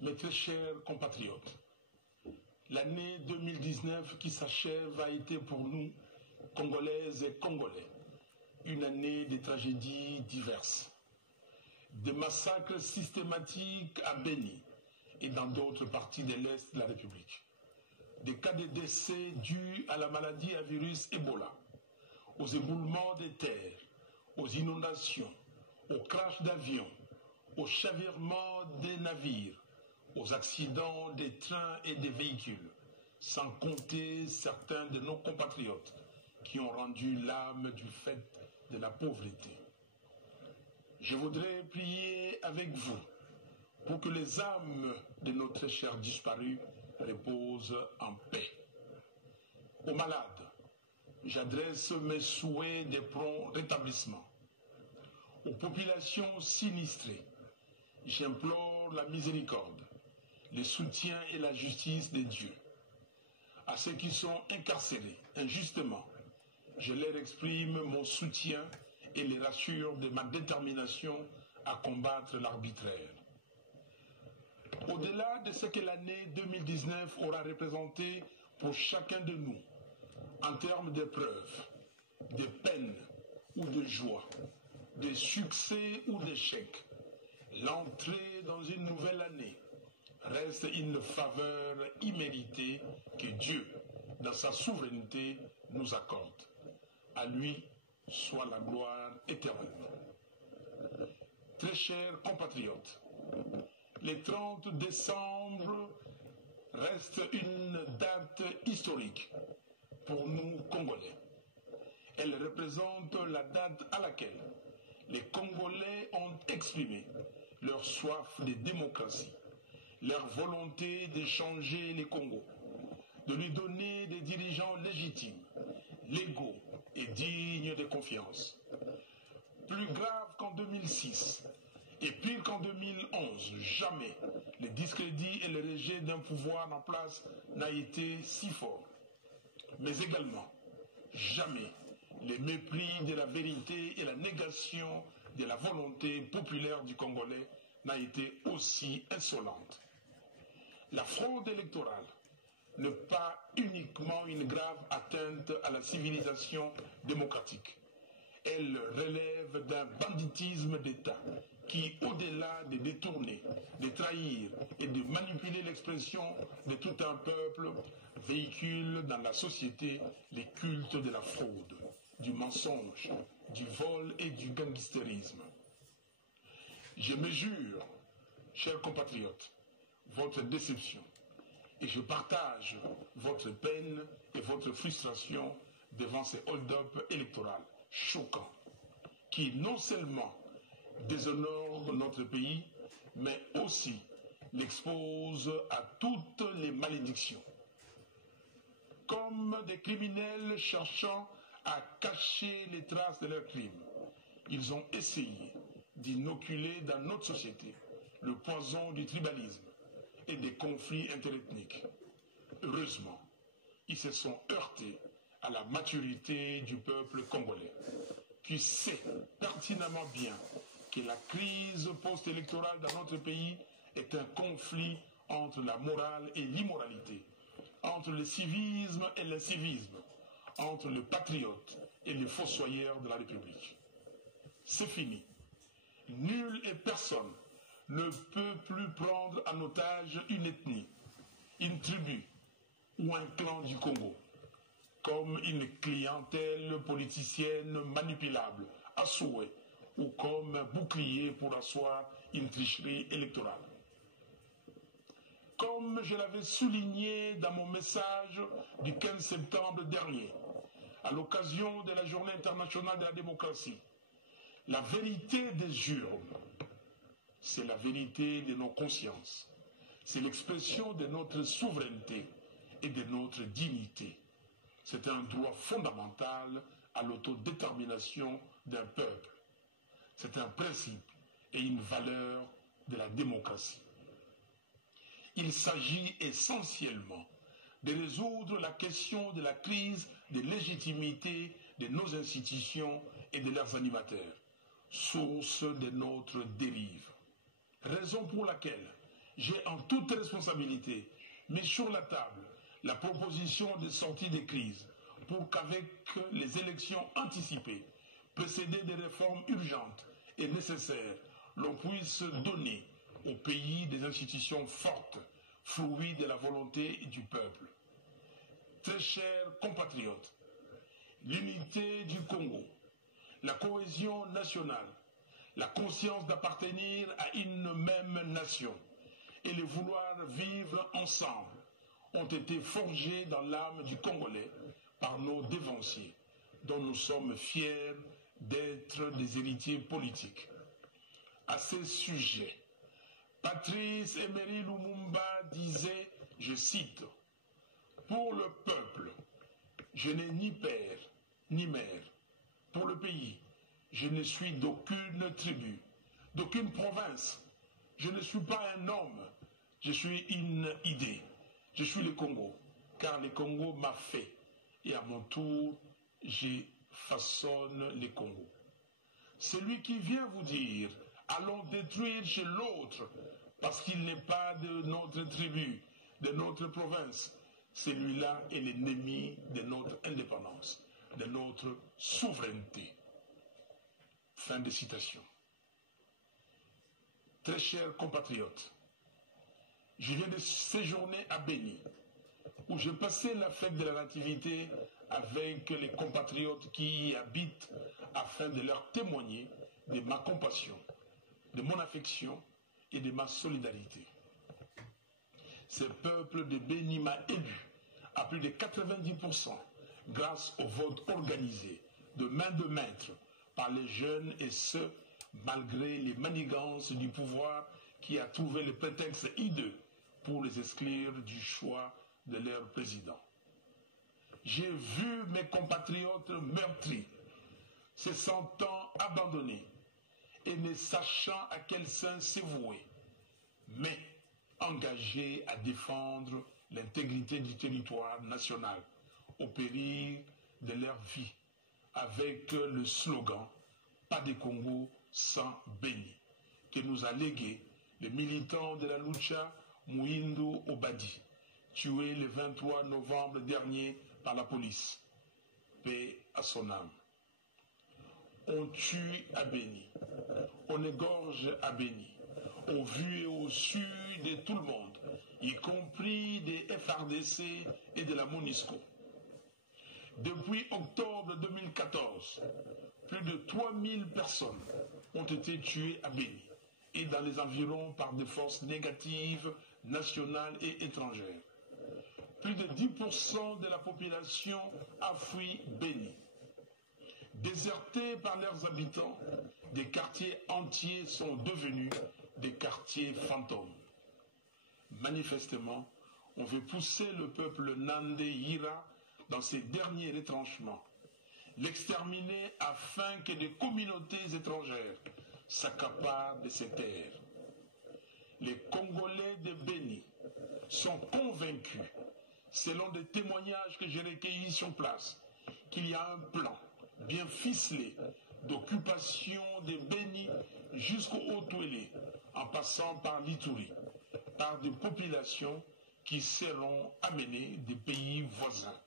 Mes très chers compatriotes, l'année 2019 qui s'achève a été pour nous, Congolaises et Congolais, une année de tragédies diverses. Des massacres systématiques à Beni et dans d'autres parties de l'Est de la République. Des cas de décès dus à la maladie à virus Ebola, aux éboulements des terres, aux inondations, aux crashs d'avions, aux chavirements des navires, aux accidents des trains et des véhicules, sans compter certains de nos compatriotes qui ont rendu l'âme du fait de la pauvreté. Je voudrais prier avec vous pour que les âmes de nos très chers disparus reposent en paix. Aux malades, j'adresse mes souhaits de prompt rétablissement. Aux populations sinistrées, j'implore la miséricorde, le soutien et la justice de Dieu. À ceux qui sont incarcérés injustement, je leur exprime mon soutien et les rassure de ma détermination à combattre l'arbitraire. Au-delà de ce que l'année 2019 aura représenté pour chacun de nous, en termes d'épreuves, de peines ou de joie, de succès ou d'échecs, l'entrée dans une nouvelle année reste une faveur imméritée que Dieu, dans sa souveraineté, nous accorde. À lui soit la gloire éternellement. Très chers compatriotes, le 30 décembre reste une date historique pour nous Congolais. Elle représente la date à laquelle les Congolais ont exprimé leur soif de démocratie, leur volonté de changer les Congos, de lui donner des dirigeants légitimes, légaux et dignes de confiance. Plus grave qu'en 2006 et pire qu'en 2011, jamais le discrédit et le rejet d'un pouvoir en place n'a été si fort. Mais également, jamais le mépris de la vérité et la négation de la volonté populaire du Congolais n'a été aussi insolente. La fraude électorale n'est pas uniquement une grave atteinte à la civilisation démocratique. Elle relève d'un banditisme d'État qui, au-delà de détourner, de trahir et de manipuler l'expression de tout un peuple, véhicule dans la société les cultes de la fraude, du mensonge, du vol et du gangstérisme. Je mesure, chers compatriotes, votre déception et je partage votre peine et votre frustration devant ces hold-up électoraux choquants qui non seulement déshonorent notre pays, mais aussi l'exposent à toutes les malédictions. Comme des criminels cherchant à cacher les traces de leurs crimes, ils ont essayé d'inoculer dans notre société le poison du tribalisme et des conflits interethniques. Heureusement, ils se sont heurtés à la maturité du peuple congolais, qui sait pertinemment bien que la crise post-électorale dans notre pays est un conflit entre la morale et l'immoralité, entre le civisme et l'incivisme, entre le patriote et le fossoyeur de la République. C'est fini. Nul et personne ne peut plus prendre en otage une ethnie, une tribu ou un clan du Congo, comme une clientèle politicienne manipulable à souhait ou comme un bouclier pour asseoir une tricherie électorale. Comme je l'avais souligné dans mon message du 15 septembre dernier, à l'occasion de la Journée internationale de la démocratie, la vérité des urnes, c'est la vérité de nos consciences. C'est l'expression de notre souveraineté et de notre dignité. C'est un droit fondamental à l'autodétermination d'un peuple. C'est un principe et une valeur de la démocratie. Il s'agit essentiellement de résoudre la question de la crise de légitimité de nos institutions et de leurs animateurs, source de notre dérive. Raison pour laquelle j'ai en toute responsabilité mis sur la table la proposition de sortie des crises pour qu'avec les élections anticipées, précédées des réformes urgentes et nécessaires, l'on puisse donner au pays des institutions fortes, fruits de la volonté du peuple. Très chers compatriotes, l'unité du Congo, la cohésion nationale, la conscience d'appartenir à une même nation et le vouloir vivre ensemble ont été forgés dans l'âme du Congolais par nos dévanciers, dont nous sommes fiers d'être des héritiers politiques. À ce sujet, Patrice Emery Lumumba disait, je cite, « Pour le peuple, je n'ai ni père ni mère. Pour le pays, je ne suis d'aucune tribu, d'aucune province. Je ne suis pas un homme, je suis une idée. Je suis le Congo, car le Congo m'a fait, et à mon tour, je façonne le Congo. » Celui qui vient vous dire, allons détruire chez l'autre, parce qu'il n'est pas de notre tribu, de notre province, celui-là est l'ennemi de notre indépendance, de notre souveraineté. Fin de citation. Très chers compatriotes, je viens de séjourner à Béni, où j'ai passé la fête de la Nativité avec les compatriotes qui y habitent afin de leur témoigner de ma compassion, de mon affection et de ma solidarité. Ce peuple de Béni m'a élu à plus de 90% grâce au vote organisé de main de maître par les jeunes et ce, malgré les manigances du pouvoir qui a trouvé le prétexte hideux pour les exclure du choix de leur président. J'ai vu mes compatriotes meurtris, se sentant abandonnés et ne sachant à quel sein s'avouer, mais engagés à défendre l'intégrité du territoire national au péril de leur vie, avec le slogan « Pas de Congo sans Béni » que nous a légué le militant de la Lucha Mouindou Obadi, tué le 23 novembre dernier par la police. Paix à son âme. On tue à Béni, on égorge à Béni, au vu et au su de tout le monde, y compris des FRDC et de la MONUSCO. Depuis octobre 2014, plus de 3000 personnes ont été tuées à Béni et dans les environs par des forces négatives nationales et étrangères. Plus de 10% de la population a fui Béni. Désertés par leurs habitants, des quartiers entiers sont devenus des quartiers fantômes. Manifestement, on veut pousser le peuple Nandé Yira dans ses derniers retranchements, l'exterminer afin que des communautés étrangères s'accaparent de ses terres. Les Congolais de Béni sont convaincus, selon des témoignages que j'ai recueillis sur place, qu'il y a un plan bien ficelé d'occupation de Béni jusqu'au Haut-Touélé, en passant par l'Ituri, par des populations qui seront amenées des pays voisins.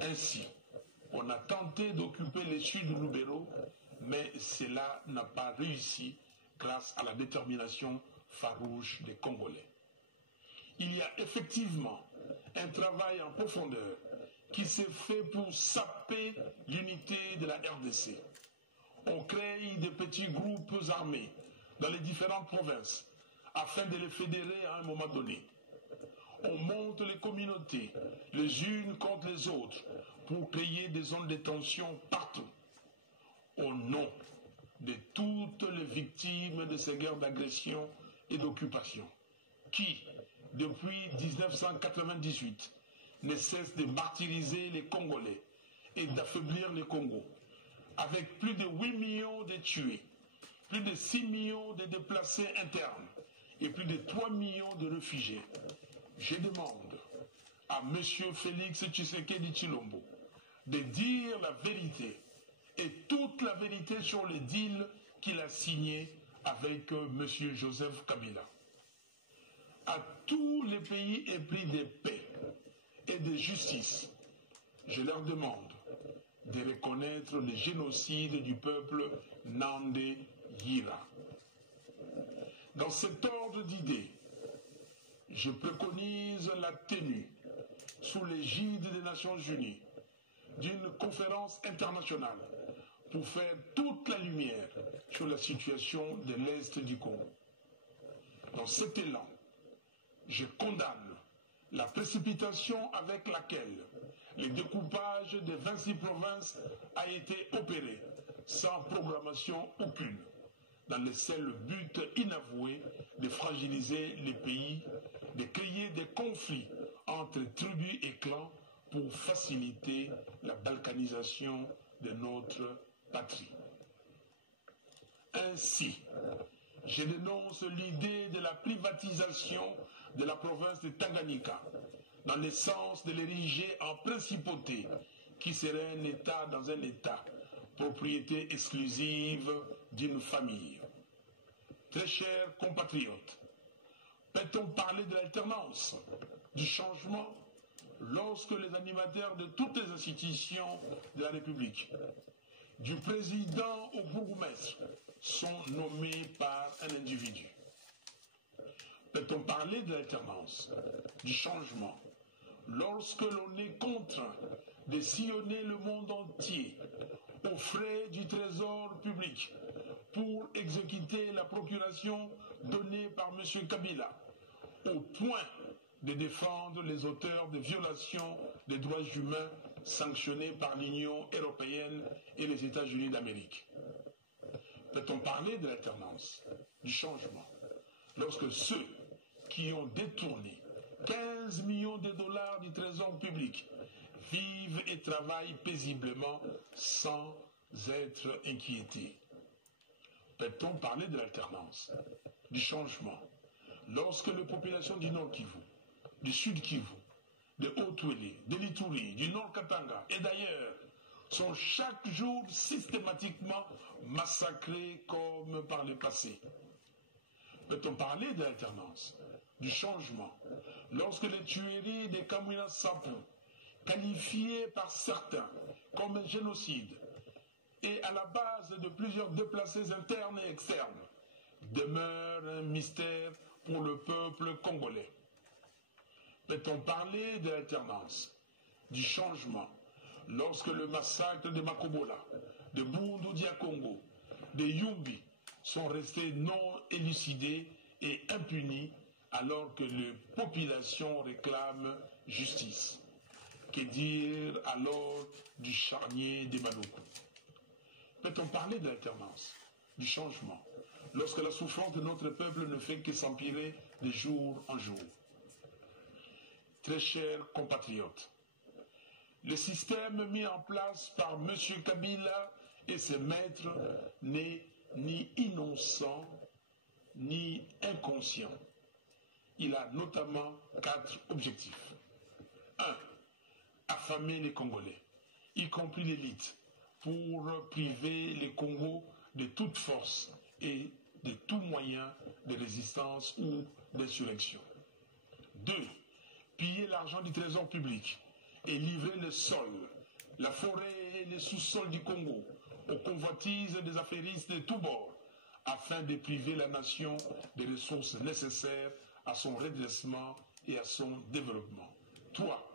Ainsi, on a tenté d'occuper le sud de Lubero, mais cela n'a pas réussi grâce à la détermination farouche des Congolais. Il y a effectivement un travail en profondeur qui s'est fait pour saper l'unité de la RDC. On crée des petits groupes armés dans les différentes provinces afin de les fédérer à un moment donné. On monte les communautés les unes contre les autres pour créer des zones de tension partout. Au nom de toutes les victimes de ces guerres d'agression et d'occupation qui, depuis 1998, ne cessent de martyriser les Congolais et d'affaiblir le Congo, avec plus de 8 millions de tués, plus de 6 millions de déplacés internes et plus de 3 millions de réfugiés. Je demande à M. Félix Tshisekedi Tshilombo de dire la vérité et toute la vérité sur les deals qu'il a signés avec M. Joseph Kabila. à tous les pays épris de paix et de justice, je leur demande de reconnaître le génocide du peuple Nandé Yira. Dans cet ordre d'idées, je préconise la tenue, sous l'égide des Nations Unies, d'une conférence internationale pour faire toute la lumière sur la situation de l'Est du Congo. Dans cet élan, je condamne la précipitation avec laquelle le découpage des 26 provinces a été opéré sans programmation aucune, dans le seul but inavoué de fragiliser les pays, de créer des conflits entre tribus et clans pour faciliter la balkanisation de notre patrie. Ainsi, je dénonce l'idée de la privatisation de la province de Tanganyika, dans le sens de l'ériger en principauté, qui serait un État dans un État, propriété exclusive d'une famille. Très chers compatriotes, peut-on parler de l'alternance, du changement, lorsque les animateurs de toutes les institutions de la République, du président au bourgmestre, sont nommés par un individu? Peut-on parler de l'alternance, du changement, lorsque l'on est contraint de sillonner le monde entier aux frais du trésor public pour exécuter la procuration donnée par M. Kabila, au point de défendre les auteurs de violations des droits humains sanctionnés par l'Union européenne et les États-Unis d'Amérique? Peut-on parler de l'alternance, du changement, lorsque ceux qui ont détourné 15 millions de dollars du trésor public vivent et travaillent paisiblement sans être inquiétés? Peut-on parler de l'alternance, du changement, lorsque les populations du Nord Kivu, du Sud Kivu, de Haut-Ouélé, de l'Ituri, du Nord Katanga et d'ailleurs sont chaque jour systématiquement massacrés comme par le passé? Peut-on parler de l'alternance, du changement, lorsque les tueries des Kamwina Sapu, qualifiées par certains comme un génocide, et à la base de plusieurs déplacés internes et externes, demeurent un mystère pour le peuple congolais? Peut-on parler de l'alternance, du changement, lorsque le massacre de Makobola, de Bundu Dia Congo, de Yumbi sont restés non élucidés et impunis alors que les populations réclament justice? Que dire alors du charnier des Maluku? Peut-on parler de l'alternance, du changement, lorsque la souffrance de notre peuple ne fait que s'empirer de jour en jour? Très chers compatriotes, le système mis en place par M. Kabila et ses maîtres n'est ni innocent ni inconscient. Il a notamment 4 objectifs. 1. Affamer les Congolais, y compris l'élite, pour priver les Congos de toute force et de tout moyen de résistance ou d'insurrection. 2. Piller l'argent du trésor public et livrer le sol, la forêt et les sous-sols du Congo aux convoitises des affairistes de tous bords, afin de priver la nation des ressources nécessaires à son redressement et à son développement. 3.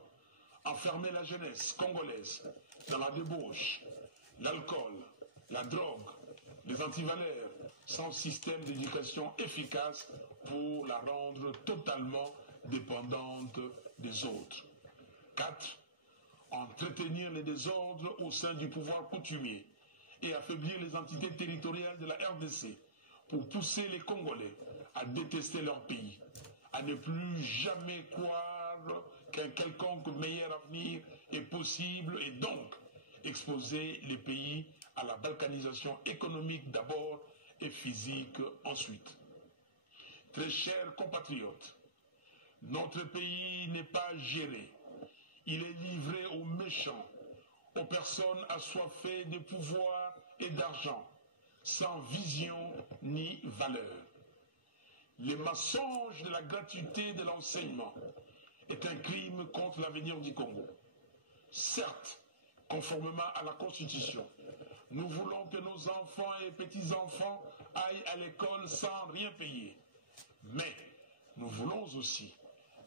Enfermer la jeunesse congolaise dans la débauche, l'alcool, la drogue, les antivaleurs, sans système d'éducation efficace pour la rendre totalement dépendante des autres. 4. Entretenir les désordres au sein du pouvoir coutumier et affaiblir les entités territoriales de la RDC pour pousser les Congolais à détester leur pays, à ne plus jamais croire qu'un quelconque meilleur avenir est possible et donc exposer les pays à la balkanisation économique d'abord et physique ensuite. Très chers compatriotes, notre pays n'est pas géré. Il est livré aux méchants, aux personnes assoiffées de pouvoir et d'argent, sans vision ni valeur. Le mensonge de la gratuité de l'enseignement est un crime contre l'avenir du Congo. Certes, conformément à la Constitution, nous voulons que nos enfants et petits-enfants aillent à l'école sans rien payer. Mais nous voulons aussi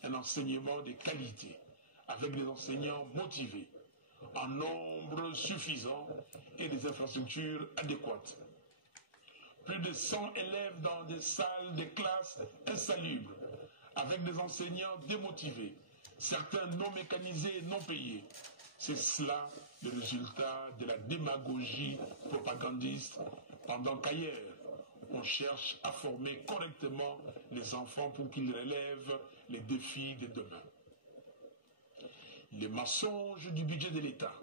un enseignement de qualité, avec des enseignants motivés, en nombre suffisant et des infrastructures adéquates. Plus de 100 élèves dans des salles de classe insalubres, avec des enseignants démotivés, certains non mécanisés et non payés. C'est cela le résultat de la démagogie propagandiste, pendant qu'ailleurs, on cherche à former correctement les enfants pour qu'ils relèvent les défis de demain. Le mensonge du budget de l'État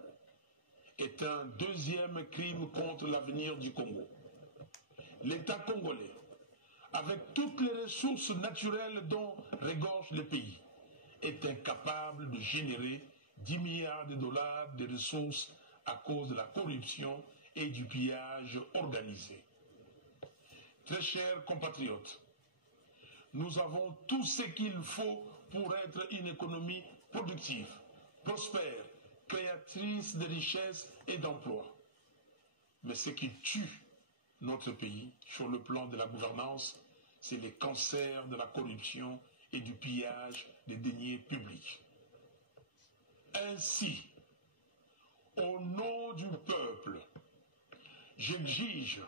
est un deuxième crime contre l'avenir du Congo. L'État congolais, avec toutes les ressources naturelles dont regorge le pays, est incapable de générer 10 milliards de dollars de ressources à cause de la corruption et du pillage organisé. Très chers compatriotes, nous avons tout ce qu'il faut pour être une économie productive, prospère, créatrice de richesses et d'emplois. Mais ce qui tue notre pays sur le plan de la gouvernance, c'est les cancers de la corruption et du pillage des deniers publics. Ainsi, au nom du peuple, j'exige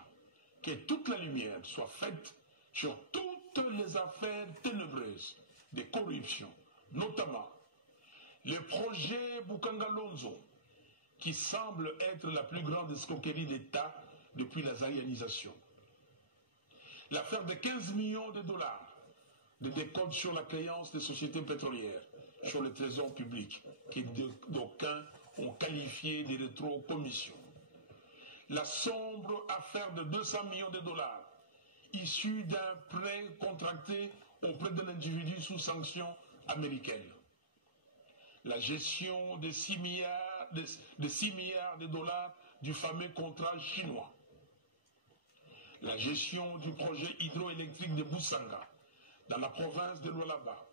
que toute la lumière soit faite sur toutes les affaires ténébreuses de corruption, notamment le projet Boukangalonzo, qui semble être la plus grande escroquerie d'État depuis la zaïanisation. L'affaire de 15 millions de dollars de décompte sur la créance des sociétés pétrolières, sur le trésor public, que d'aucuns ont qualifié de rétro-commission. La sombre affaire de 200 millions de dollars, issue d'un prêt contracté auprès d'un individu sous sanction américaine. La gestion de 6 milliards de dollars du fameux contrat chinois. La gestion du projet hydroélectrique de Boussanga, dans la province de Lualaba,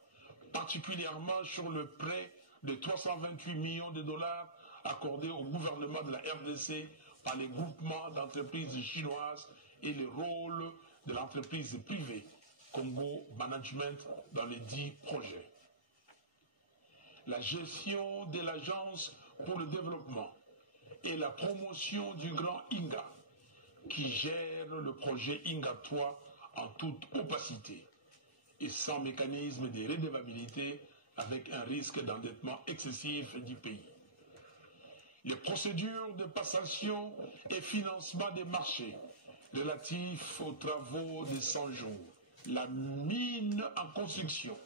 particulièrement sur le prêt de 328 millions de dollars accordé au gouvernement de la RDC par les groupements d'entreprises chinoises et le rôle de l'entreprise privée Congo Management dans les 10 projets. La gestion de l'Agence pour le développement et la promotion du Grand Inga, qui gère le projet Inga 3 en toute opacité et sans mécanisme de redevabilité, avec un risque d'endettement excessif du pays. Les procédures de passation et financement des marchés relatifs aux travaux de 100 jours. La mine en construction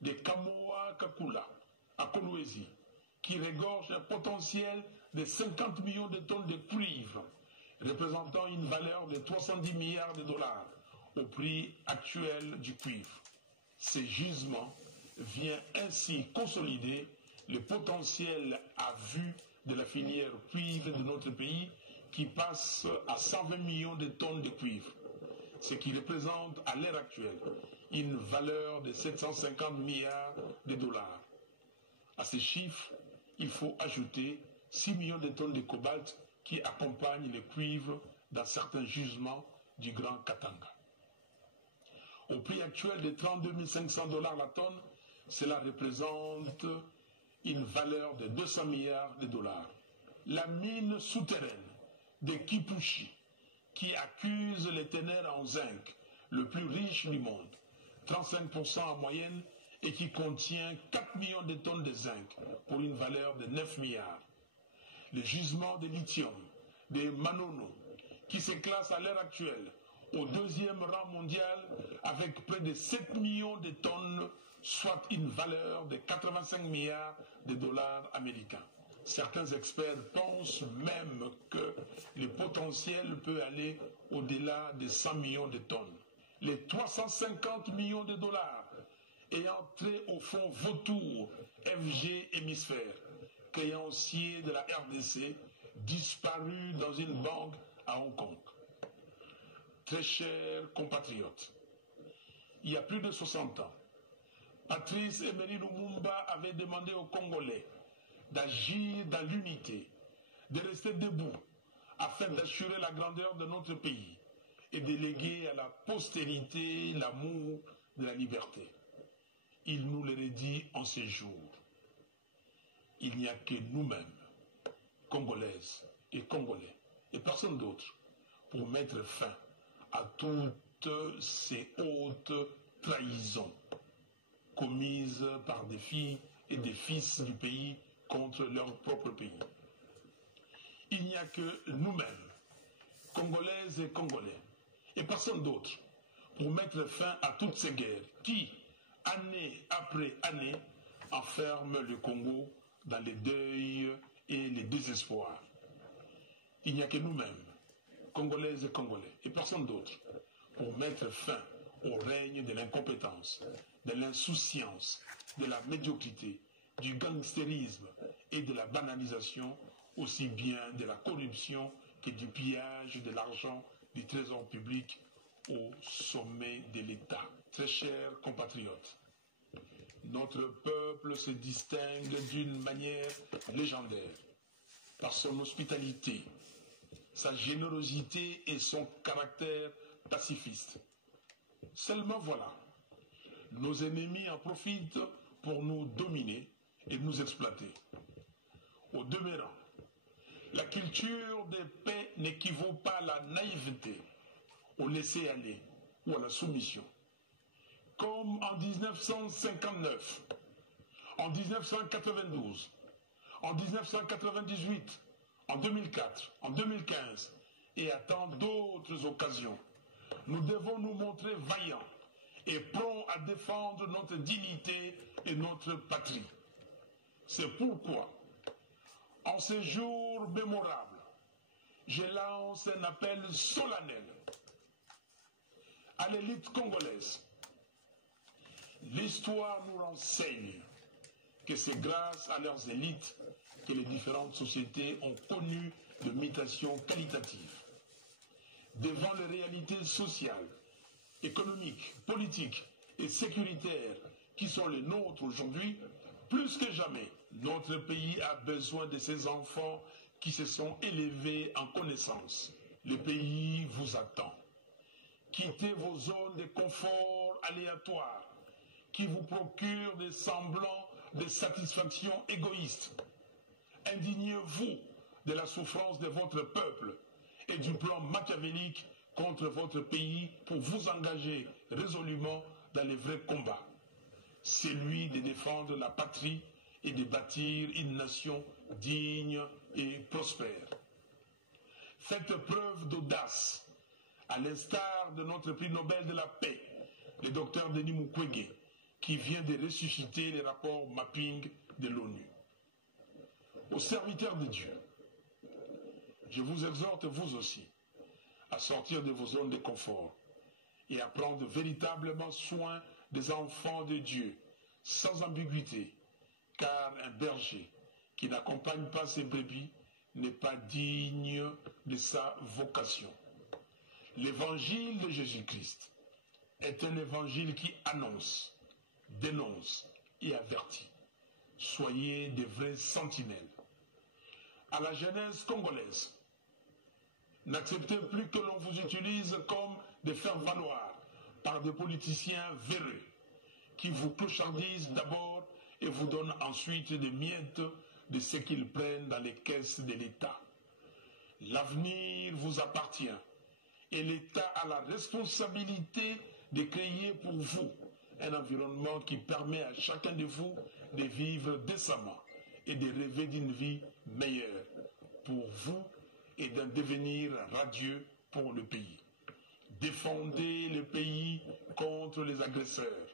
de Kamoa Kakula à Kolwezi, qui regorge un potentiel de 50 millions de tonnes de cuivre, représentant une valeur de 310 milliards de dollars au prix actuel du cuivre. Ces gisements viennent ainsi consolider le potentiel à vue de la filière cuivre de notre pays, qui passe à 120 millions de tonnes de cuivre, ce qui représente à l'heure actuelle une valeur de 750 milliards de dollars. À ces chiffres, il faut ajouter 6 millions de tonnes de cobalt qui accompagnent le cuivre dans certains gisements du Grand Katanga. Au prix actuel de 32 500 dollars la tonne, cela représente une valeur de 200 milliards de dollars. La mine souterraine de Kipushi, qui accuse les ténèbres en zinc, le plus riche du monde, 35% en moyenne, et qui contient 4 millions de tonnes de zinc pour une valeur de 9 milliards. Le gisement de lithium de Manono, qui se classe à l'heure actuelle au 2e rang mondial avec près de 7 millions de tonnes, soit une valeur de 85 milliards de dollars américains. Certains experts pensent même que le potentiel peut aller au-delà de 100 millions de tonnes. Les 350 millions de dollars ayant trait au fonds Vautour FG Hémisphère, créancier de la RDC, disparu dans une banque à Hong Kong. Très chers compatriotes, il y a plus de 60 ans, Patrice Emery Lumumba avait demandé aux Congolais d'agir dans l'unité, de rester debout afin d'assurer la grandeur de notre pays et de léguer à la postérité l'amour de la liberté. Il nous le redit en ces jours. Il n'y a que nous-mêmes, Congolaises et Congolais, et personne d'autre, pour mettre fin à toutes ces hautes trahisons commises par des filles et des fils du pays contre leur propre pays. Il n'y a que nous-mêmes, Congolaises et Congolais, et personne d'autre, pour mettre fin à toutes ces guerres qui, année après année, enferment le Congo dans les deuils et les désespoirs. Il n'y a que nous-mêmes, Congolaises et Congolais, et personne d'autre, pour mettre fin au règne de l'incompétence, de l'insouciance, de la médiocrité, du gangstérisme et de la banalisation, aussi bien de la corruption que du pillage de l'argent du trésor public au sommet de l'État. Très chers compatriotes, notre peuple se distingue d'une manière légendaire par son hospitalité, sa générosité et son caractère pacifiste. Seulement voilà, nos ennemis en profitent pour nous dominer et nous exploiter. Au demeurant, la culture de paix n'équivaut pas à la naïveté, au laisser-aller ou à la soumission. Comme en 1959, en 1992, en 1998, en 2004, en 2015 et à tant d'autres occasions, nous devons nous montrer vaillants et prompts à défendre notre dignité et notre patrie. C'est pourquoi, en ces jours mémorables, je lance un appel solennel à l'élite congolaise. L'histoire nous renseigne que c'est grâce à leurs élites que les différentes sociétés ont connu de mutations qualitatives. Devant les réalités sociales, économiques, politiques et sécuritaires qui sont les nôtres aujourd'hui, plus que jamais, notre pays a besoin de ces enfants qui se sont élevés en connaissance. Le pays vous attend. Quittez vos zones de confort aléatoires qui vous procurent des semblants de satisfaction égoïste. Indignez-vous de la souffrance de votre peuple et du plan machiavélique contre votre pays pour vous engager résolument dans les vrais combats. Celui de défendre la patrie et de bâtir une nation digne et prospère. Faites preuve d'audace, à l'instar de notre prix Nobel de la paix, le docteur Denis Mukwege, qui vient de ressusciter les rapports mapping de l'ONU. Aux serviteurs de Dieu, je vous exhorte vous aussi à sortir de vos zones de confort et à prendre véritablement soin des enfants de Dieu, sans ambiguïté, car un berger qui n'accompagne pas ses brebis n'est pas digne de sa vocation. L'évangile de Jésus-Christ est un évangile qui annonce, dénonce et avertit. Soyez des vrais sentinelles. À la jeunesse congolaise, n'acceptez plus que l'on vous utilise comme des faire-valoir par des politiciens véreux qui vous clochardisent d'abord et vous donnent ensuite des miettes de ce qu'ils prennent dans les caisses de l'État. L'avenir vous appartient et l'État a la responsabilité de créer pour vous un environnement qui permet à chacun de vous de vivre décemment et de rêver d'une vie meilleure pour vous et d'un devenir radieux pour le pays. Défendez le pays contre les agresseurs.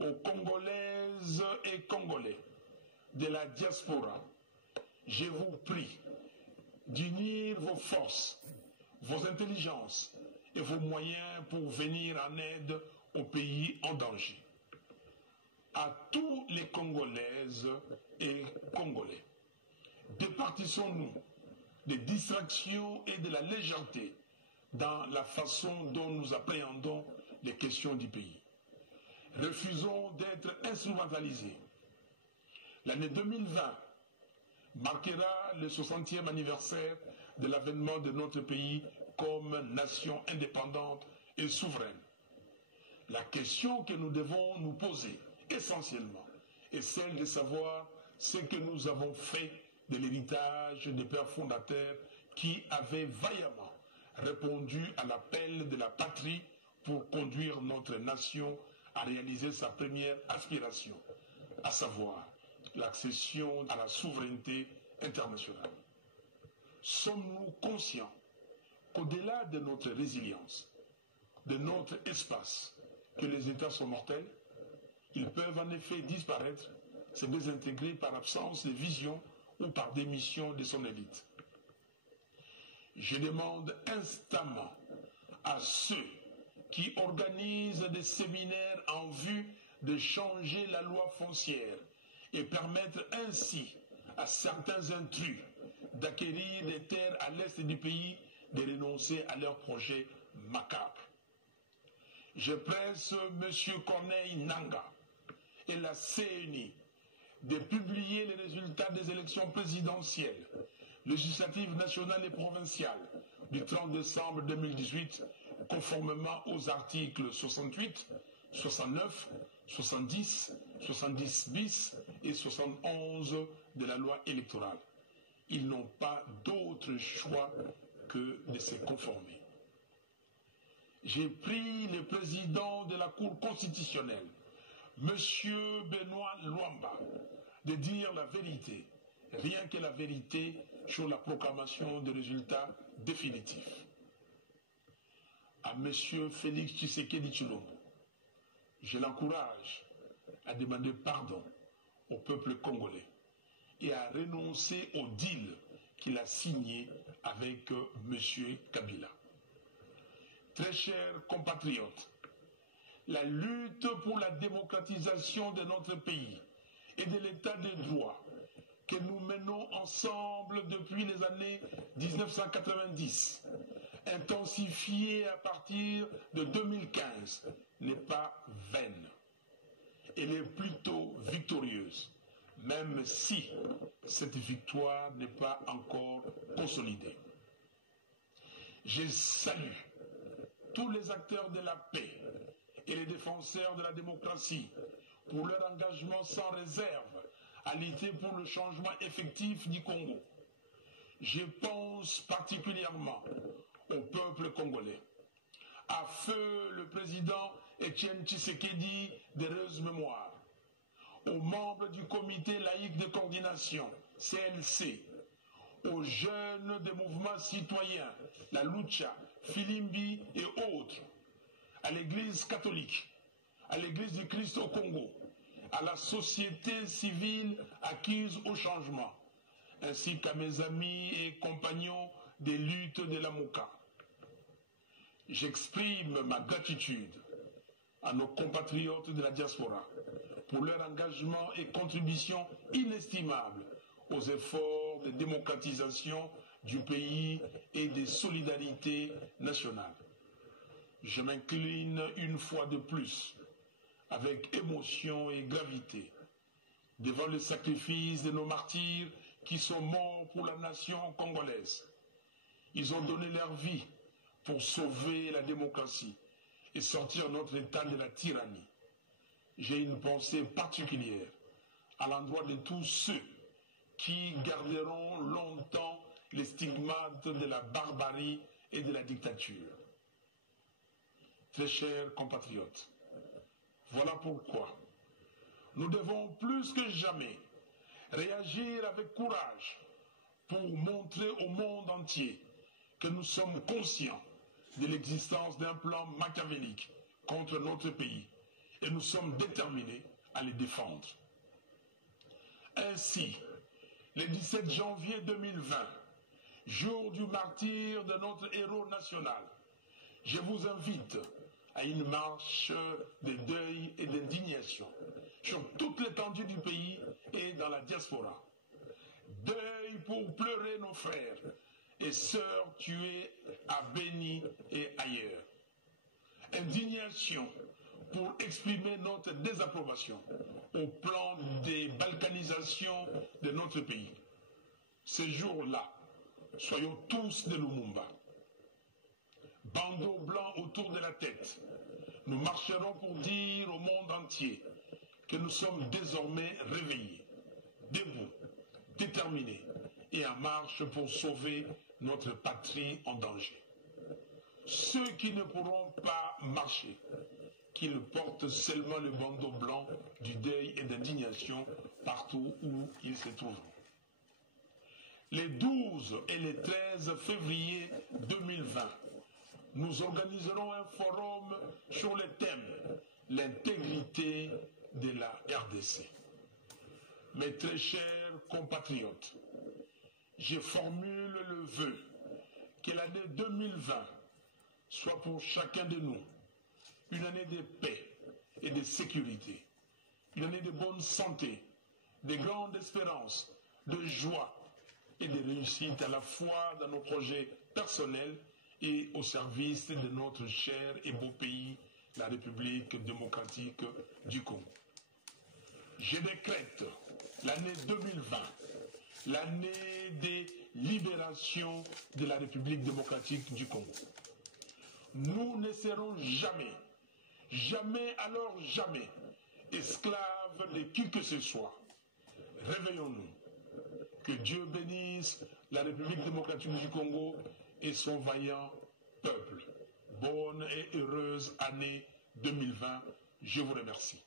Aux Congolaises et Congolais de la diaspora, je vous prie d'unir vos forces, vos intelligences et vos moyens pour venir en aide aux pays en danger. À tous les Congolaises et Congolais, départissons-nous des distractions et de la légèreté dans la façon dont nous appréhendons les questions du pays. Refusons d'être instrumentalisés. L'année 2020 marquera le 60e anniversaire de l'avènement de notre pays comme nation indépendante et souveraine. La question que nous devons nous poser essentiellement est celle de savoir ce que nous avons fait de l'héritage des pères fondateurs qui avaient vaillamment répondu à l'appel de la patrie pour conduire notre nation à réaliser sa première aspiration, à savoir l'accession à la souveraineté internationale. Sommes-nous conscients qu'au-delà de notre résilience, de notre espace, que les États sont mortels? Ils peuvent en effet disparaître, se désintégrer par absence de vision ou par démission de son élite. Je demande instamment à ceux qui organisent des séminaires en vue de changer la loi foncière et permettre ainsi à certains intrus d'acquérir des terres à l'est du pays de renoncer à leurs projets macabres. Je presse M. Corneille Nangaa et la CENI de publier les résultats des élections présidentielles, législatives nationales et provinciales du 30 décembre 2018, conformément aux articles 68, 69, 70, 70 bis et 71 de la loi électorale. Ils n'ont pas d'autre choix que de se conformer. J'ai pris le président de la Cour constitutionnelle, M. Benoît Luamba, de dire la vérité, rien que la vérité sur la proclamation des résultats définitifs. À M. Félix Tshisekedi Tshilombo, je l'encourage à demander pardon au peuple congolais et à renoncer au deal qu'il a signé avec M. Kabila. Très chers compatriotes, la lutte pour la démocratisation de notre pays et de l'état de droit que nous menons ensemble depuis les années 1990, intensifiée à partir de 2015, n'est pas vaine. Elle est plutôt victorieuse, même si cette victoire n'est pas encore consolidée. Je salue tous les acteurs de la paix et les défenseurs de la démocratie pour leur engagement sans réserve à lutter pour le changement effectif du Congo. Je pense particulièrement au peuple congolais. À feu le président Étienne Tshisekedi d'heureuse mémoire, aux membres du comité laïque de coordination, CLC, aux jeunes des mouvements citoyens, la Lucha, Filimbi et autres, à l'Église catholique, à l'Église du Christ au Congo, à la société civile acquise au changement, ainsi qu'à mes amis et compagnons des luttes de la Mouka. J'exprime ma gratitude à nos compatriotes de la diaspora pour leur engagement et contribution inestimable aux efforts de démocratisation du pays et de solidarité nationale. Je m'incline une fois de plus, avec émotion et gravité, devant le sacrifice de nos martyrs qui sont morts pour la nation congolaise. Ils ont donné leur vie pour sauver la démocratie et sortir notre État de la tyrannie. J'ai une pensée particulière à l'endroit de tous ceux qui garderont longtemps les stigmates de la barbarie et de la dictature. Très chers compatriotes, voilà pourquoi nous devons plus que jamais réagir avec courage pour montrer au monde entier que nous sommes conscients de l'existence d'un plan machiavélique contre notre pays et nous sommes déterminés à les défendre. Ainsi, le 17 janvier 2020, jour du martyre de notre héros national, je vous invite à une marche de deuil et d'indignation sur toute l'étendue du pays et dans la diaspora. Deuil pour pleurer nos frères et sœurs tués à Beni et ailleurs. indignation pour exprimer notre désapprobation au plan des balkanisations de notre pays. Ce jour-là, soyons tous de Lumumba. Bandeau blanc autour de la tête, nous marcherons pour dire au monde entier que nous sommes désormais réveillés, debout, déterminés et en marche pour sauver notre patrie en danger. Ceux qui ne pourront pas marcher, qu'ils portent seulement le bandeau blanc du deuil et d'indignation partout où ils se trouveront. Les 12 et les 13 février 2020, nous organiserons un forum sur le thème « L'intégrité de la RDC ». Mes très chers compatriotes, je formule le vœu que l'année 2020 soit pour chacun de nous une année de paix et de sécurité, une année de bonne santé, de grande espérance, de joie et de réussite à la fois dans nos projets personnels et au service de notre cher et beau pays, la République démocratique du Congo. Je décrète l'année 2020, l'année des libérations de la République démocratique du Congo. Nous ne serons jamais, jamais alors jamais, esclaves de qui que ce soit. Réveillons-nous. Que Dieu bénisse la République démocratique du Congo et son vaillant peuple. Bonne et heureuse année 2020. Je vous remercie.